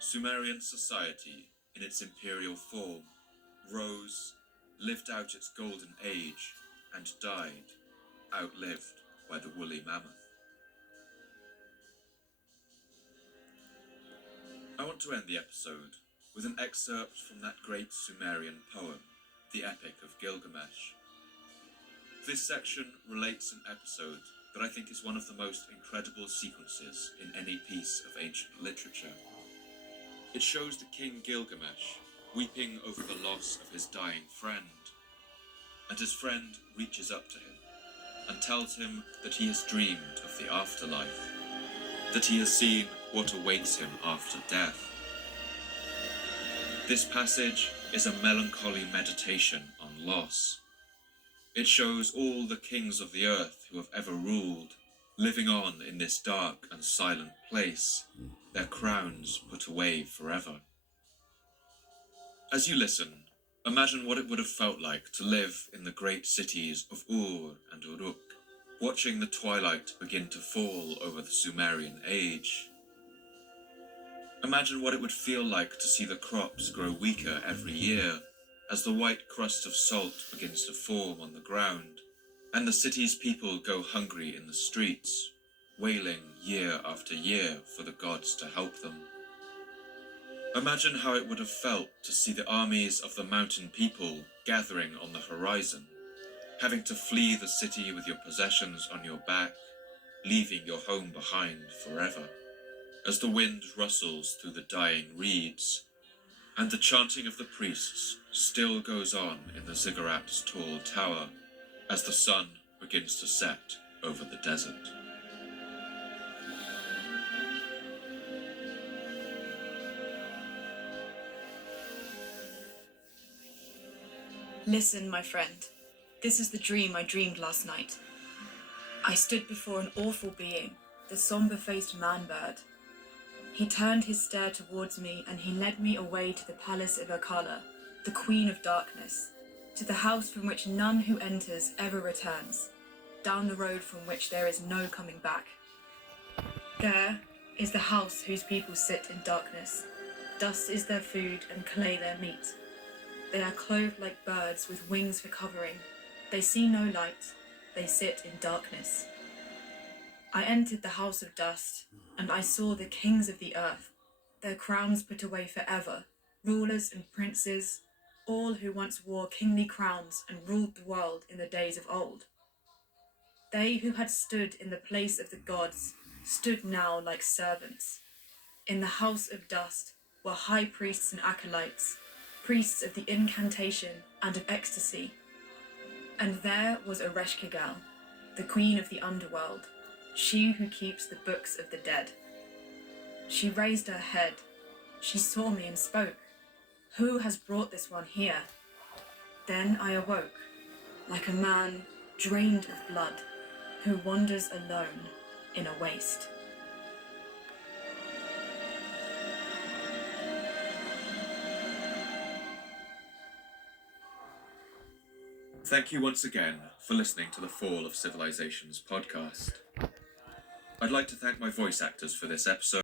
Sumerian society, in its imperial form, rose, lived out its golden age, and died, outlived by the woolly mammoth. I want to end the episode with an excerpt from that great Sumerian poem, the Epic of Gilgamesh. This section relates an episode that I think is one of the most incredible sequences in any piece of ancient literature. It shows the king Gilgamesh weeping over the loss of his dying friend, and his friend reaches up to him and tells him that he has dreamed of the afterlife, that he has seen what awaits him after death. This passage is a melancholy meditation on loss. It shows all the kings of the earth who have ever ruled, living on in this dark and silent place, their crowns put away forever. As you listen, imagine what it would have felt like to live in the great cities of Ur and Uruk, watching the twilight begin to fall over the Sumerian age. Imagine what it would feel like to see the crops grow weaker every year, as the white crust of salt begins to form on the ground, and the city's people go hungry in the streets, wailing year after year for the gods to help them. Imagine how it would have felt to see the armies of the mountain people gathering on the horizon, having to flee the city with your possessions on your back, leaving your home behind forever, as the wind rustles through the dying reeds, and the chanting of the priests still goes on in the ziggurat's tall tower as the sun begins to set over the desert. Listen, my friend. This is the dream I dreamed last night. I stood before an awful being, the somber-faced man-bird. He turned his stare towards me and he led me away to the palace of Akala, the Queen of Darkness, to the house from which none who enters ever returns, down the road from which there is no coming back. There is the house whose people sit in darkness. Dust is their food and clay their meat. They are clothed like birds with wings for covering. They see no light. They sit in darkness. I entered the house of dust, and I saw the kings of the earth, their crowns put away forever, rulers and princes, all who once wore kingly crowns and ruled the world in the days of old. They who had stood in the place of the gods stood now like servants. In the house of dust were high priests and acolytes, priests of the incantation and of ecstasy. And there was Ereshkigal, the queen of the underworld, she who keeps the books of the dead. She raised her head. She saw me and spoke. Who has brought this one here? Then I awoke, like a man drained of blood, who wanders alone in a waste. Thank you once again for listening to the Fall of Civilizations podcast. I'd like to thank my voice actors for this episode.